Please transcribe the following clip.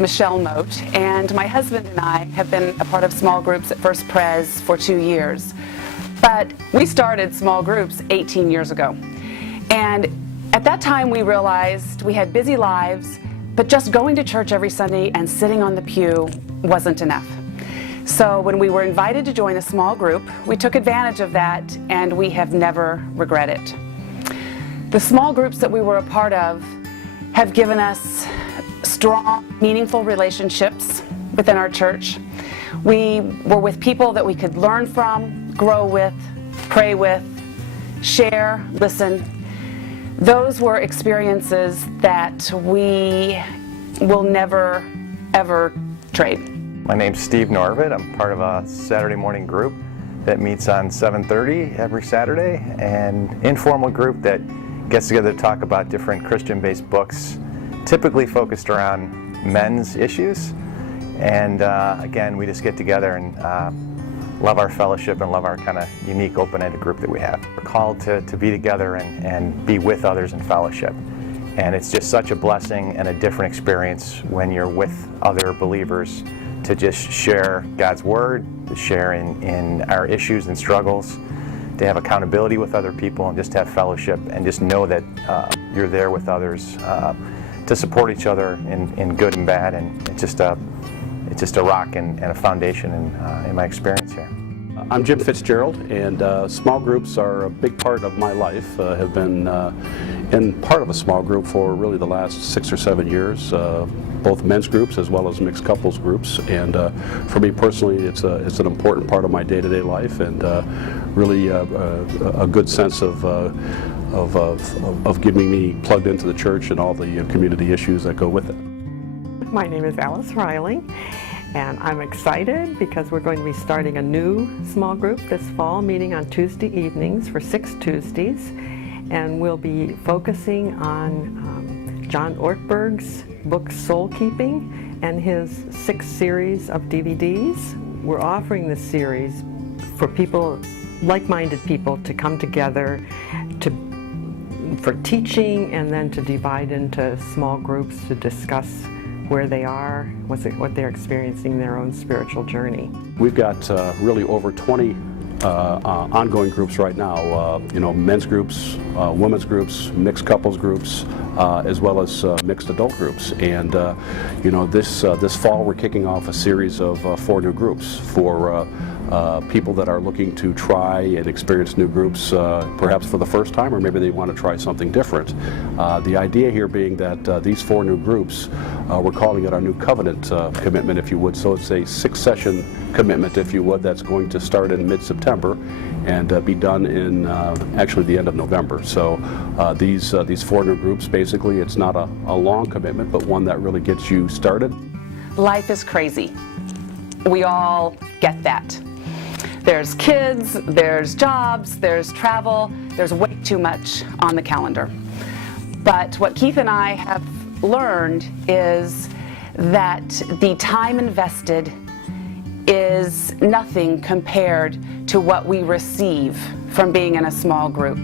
Michelle Moat, and my husband and I have been a part of small groups at First Pres for 2 years. But we started small groups 18 years ago. And at that time we realized we had busy lives, but just going to church every Sunday and sitting on the pew wasn't enough. So when we were invited to join a small group, we took advantage of that, and we have never regretted it. The small groups that we were a part of have given us strong, meaningful relationships within our church. We were with people that we could learn from, grow with, pray with, share, listen. Those were experiences that we will never, ever trade. My name's Steve Norvid. I'm part of a Saturday morning group that meets on 7:30 every Saturday, an informal group that gets together to talk about different Christian-based books, typically focused around men's issues. And again, we just get together and love our fellowship and love our kind of unique open-ended group that we have. We're called to be together and be with others in fellowship. And it's just such a blessing and a different experience when you're with other believers to just share God's Word, to share in our issues and struggles, to have accountability with other people, and just have fellowship, and just know that you're there with others to support each other in good and bad. And it's just a rock and a foundation in my experience here. I'm Jim Fitzgerald, and small groups are a big part of my life. Have been in part of a small group for really the last 6 or 7 years, both men's groups as well as mixed couples groups. And for me personally, it's an important part of my day-to-day life, and really a good sense of getting me plugged into the church and all the community issues that go with it. My name is Alice Riley, and I'm excited because we're going to be starting a new small group this fall, meeting on Tuesday evenings for 6 Tuesdays, and we'll be focusing on John Ortberg's book Soul Keeping and his 6 series of DVDs. We're offering this series for people, like-minded people, to come together for teaching, and then to divide into small groups to discuss where they are, what they're experiencing in their own spiritual journey. We've got really over 20 ongoing groups right now, men's groups, women's groups, mixed couples groups, as well as mixed adult groups. And this fall we're kicking off a series of 4 new groups for people that are looking to try and experience new groups, perhaps for the first time, or maybe they want to try something different. The idea here being that these 4 new groups, we're calling it our new covenant commitment, if you would. So it's a 6-session commitment, if you would, that's going to start in mid-September and be done in actually the end of November. So these 4 new groups, basically, it's not a long commitment, but one that really gets you started. Life is crazy. We all get that. There's kids, there's jobs, there's travel, there's way too much on the calendar. But what Keith and I have learned is that the time invested is nothing compared to what we receive from being in a small group.